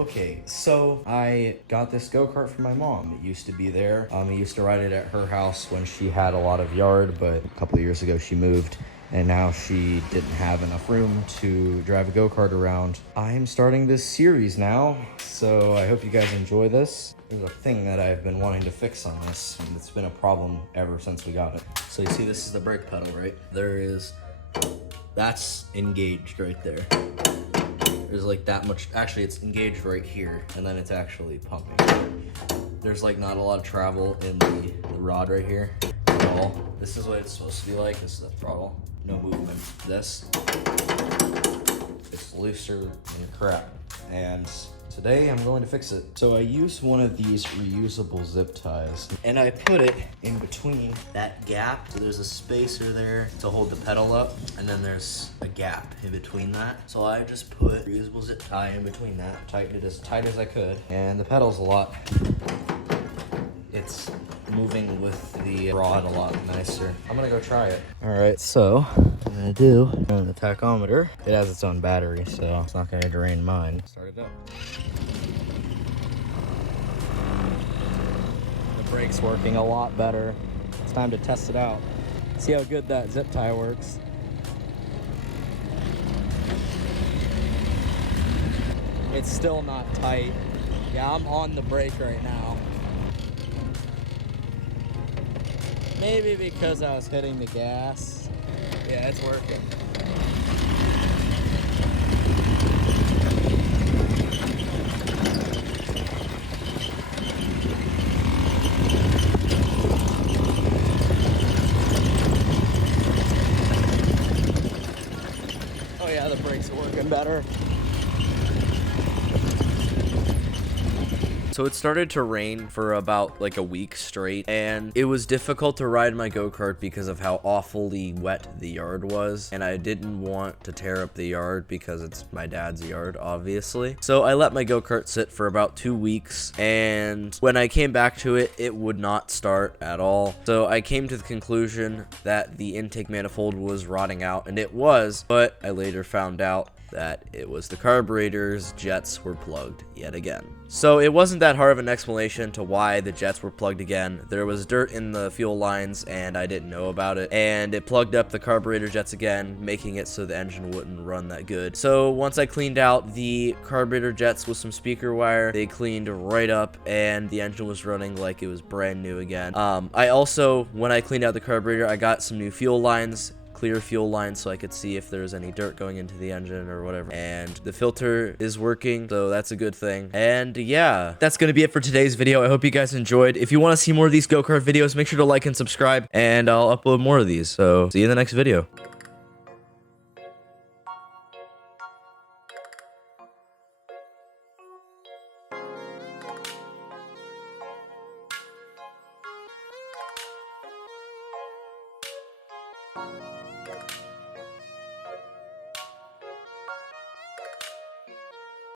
Okay, so I got this go-kart from my mom. It used to be there. I used to ride it at her house when she had a lot of yard, but a couple of years ago she moved and now she didn't have enough room to drive a go-kart around. I'm starting this series now, so I hope you guys enjoy this. There's a thing that I've been wanting to fix on this, and it's been a problem ever since we got it. So you see this is the brake pedal, right? That's engaged right there. There's like that much, actually it's engaged right here, and then it's actually pumping. There's like not a lot of travel in the rod right here at all. This is what it's supposed to be like. This is the throttle, no movement. This, it's looser than crap. And today I'm going to fix it. So I used one of these reusable zip ties and I put it in between that gap. So there's a spacer there to hold the pedal up, and then there's a gap in between that. So I just put reusable zip tie in between that, tightened it as tight as I could, and the pedal's it's moving with the rod a lot nicer. I'm gonna go try it. All right, so what I'm gonna do, on the tachometer, it has its own battery, so it's not gonna drain mine. Start it up. The brake's working a lot better. It's time to test it out. See how good that zip tie works. It's still not tight. Yeah, I'm on the brake right now. Maybe because I was hitting the gas. Yeah, it's working. Oh yeah, the brakes are working better. So it started to rain for about like a week straight, and it was difficult to ride my go-kart because of how awfully wet the yard was, and I didn't want to tear up the yard because it's my dad's yard, obviously. So I let my go-kart sit for about 2 weeks, and when I came back to it, it would not start at all. So I came to the conclusion that the intake manifold was rotting out, and it was, but I later found out that it was the carburetor's jets were plugged yet again. So it wasn't that hard of an explanation to why the jets were plugged again. There was dirt in the fuel lines and I didn't know about it, and it plugged up the carburetor jets again, making it so the engine wouldn't run that good. So once I cleaned out the carburetor jets with some speaker wire, they cleaned right up and the engine was running like it was brand new again. I also, when I cleaned out the carburetor, I got some new fuel lines, clear fuel line, so I could see if there's any dirt going into the engine or whatever, and the filter is working, so that's a good thing. And yeah, that's gonna be it for today's video. I hope you guys enjoyed. If you want to see more of these go-kart videos, make sure to like and subscribe, and I'll upload more of these. So see you in the next video.